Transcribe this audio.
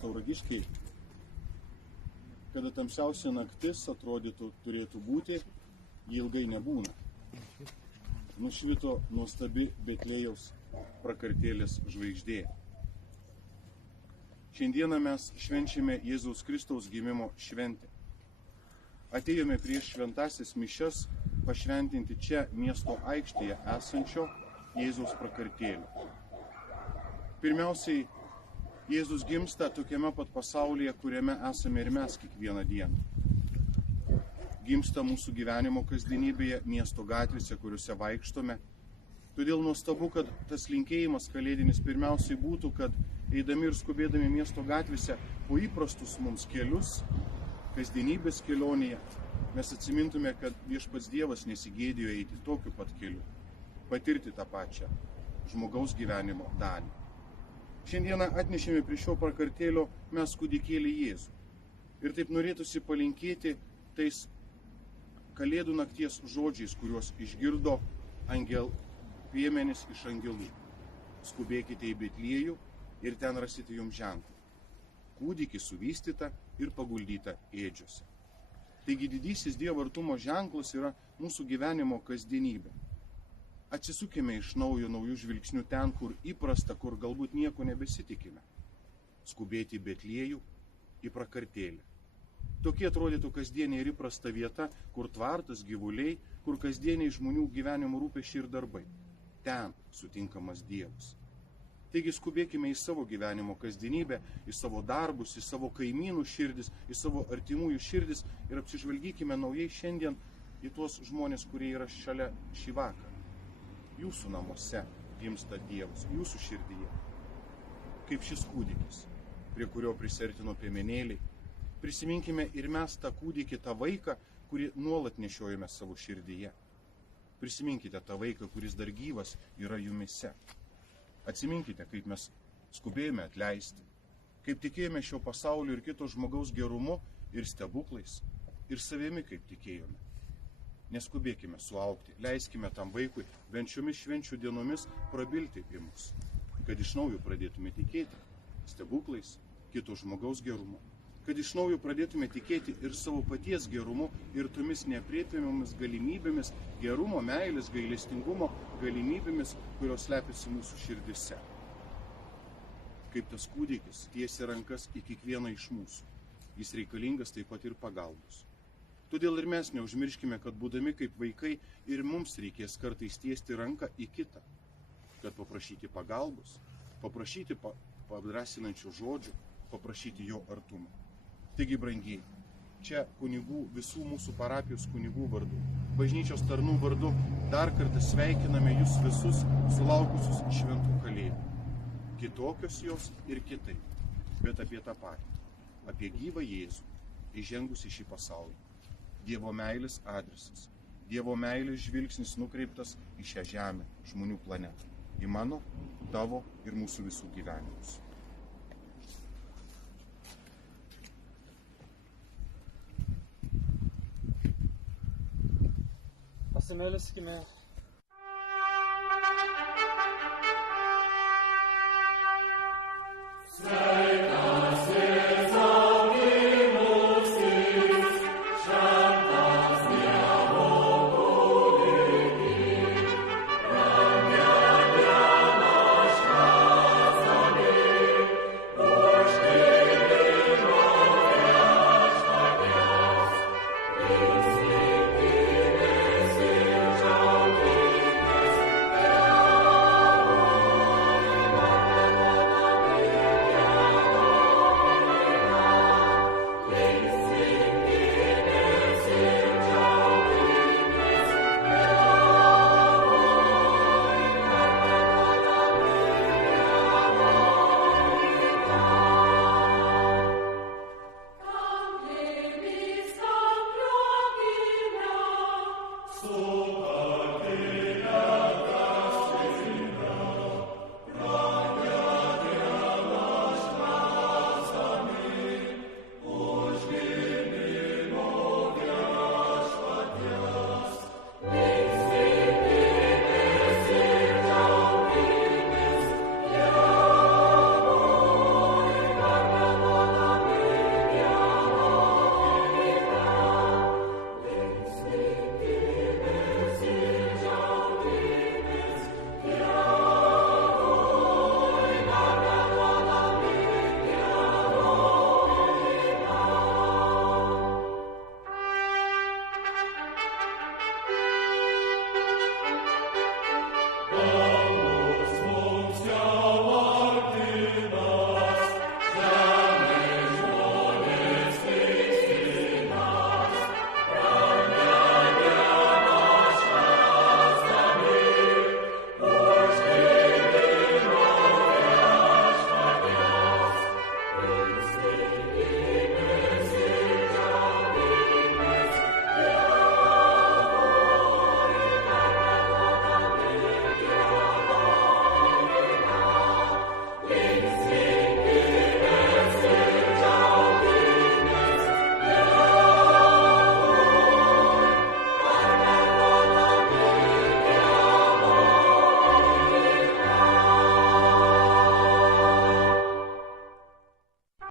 Tauragiškiai, kada tamsiausia naktis atrodytų turėtų būti, ji ilgai nebūna. Nušvito nuostabi Betlėjaus prakartėlės žvaigždė. Šiandieną mes švenčiame Jėzaus Kristaus gimimo šventę. Atėjome prieš šventąsias mišias pašventinti čia miesto aikštėje esančio Jėzaus prakartėlio. Pirmiausiai, Jėzus gimsta tokiame pat pasaulyje, kuriame esame ir mes kiekvieną dieną. Gimsta mūsų gyvenimo kasdienybėje, miesto gatvėse, kuriuose vaikštome. Todėl nuostabu, kad tas linkėjimas kalėdinis pirmiausiai būtų, kad eidami ir skubėdami miesto gatvėse po įprastus mums kelius, kasdienybės kelionėje, mes atsimintume, kad viešpats Dievas nesigėdėjo eiti tokiu pat keliu, patirti tą pačią žmogaus gyvenimo dalį. Šiandieną atnešėme prie šio prakartėlio mes kūdikėlį Jėzų. Ir taip norėtųsi palinkėti tais Kalėdų nakties žodžiais, kuriuos išgirdo piemenys iš angelų. Skubėkite į Betliejų ir ten rasite jums ženklą. Kūdikį suvystytą ir paguldytą ėdžiuose. Taigi didysis Dievo artumo ženklas yra mūsų gyvenimo kasdienybė. Atsisukime iš naujo naujų žvilgsnių ten, kur įprasta, kur galbūt nieko nebesitikime. Skubėti į Betliejų, į prakartėlę. Tokie atrodytų kasdienė ir įprasta vieta, kur tvartas, gyvuliai, kur kasdieniai žmonių gyvenimo rūpesčiai ir darbai. Ten sutinkamas Dievas. Taigi skubėkime į savo gyvenimo kasdienybę, į savo darbus, į savo kaimynų širdis, į savo artimųjų širdis ir apsižvalgykime naujai šiandien į tuos žmonės, kurie yra šalia šį vakarą. Jūsų namuose gimsta Dievas, jūsų širdyje. Kaip šis kūdikis, prie kurio prisertino piemenėliai. Prisiminkime ir mes tą kūdikį, tą vaiką, kurį nuolat nešiojame savo širdyje. Prisiminkite tą vaiką, kuris dar gyvas yra jumise. Atsiminkite, kaip mes skubėjome atleisti, kaip tikėjome šio pasaulio ir kito žmogaus gerumu ir stebuklais, ir savimi, kaip tikėjome. Neskubėkime suaugti, leiskime tam vaikui bent šiomis švenčių dienomis prabilti į mus, kad iš naujo pradėtume tikėti stebuklais, kito žmogaus gerumu. Kad iš naujo pradėtume tikėti ir savo paties gerumu, ir tomis neaprėpiamomis galimybėmis, gerumo, meilės, gailestingumo galimybėmis, kurios slepiasi mūsų širdise. Kaip tas kūdikis tiesia rankas į kiekvieną iš mūsų. Jis reikalingas taip pat ir pagalbos. Todėl ir mes neužmirškime, kad būdami kaip vaikai ir mums reikės kartais tiesti ranką į kitą, kad paprašyti pagalbos, paprašyti padrasinančių žodžių, paprašyti jo artumo. Taigi, brangiai, čia kunigų, visų mūsų parapijos kunigų vardu, bažnyčios tarnų vardu, dar kartą sveikiname jūs visus sulaukusius šventų kalėdų. Kitokios jos ir kitaip, bet apie tą patį, apie gyvą Jėzų, įžengus į šį pasaulį. Dievo meilės adresas, Dievo meilės žvilgsnis nukreiptas į šią žemę, žmonių planetą, į mano, tavo ir mūsų visų gyvenimus. Pasimelskime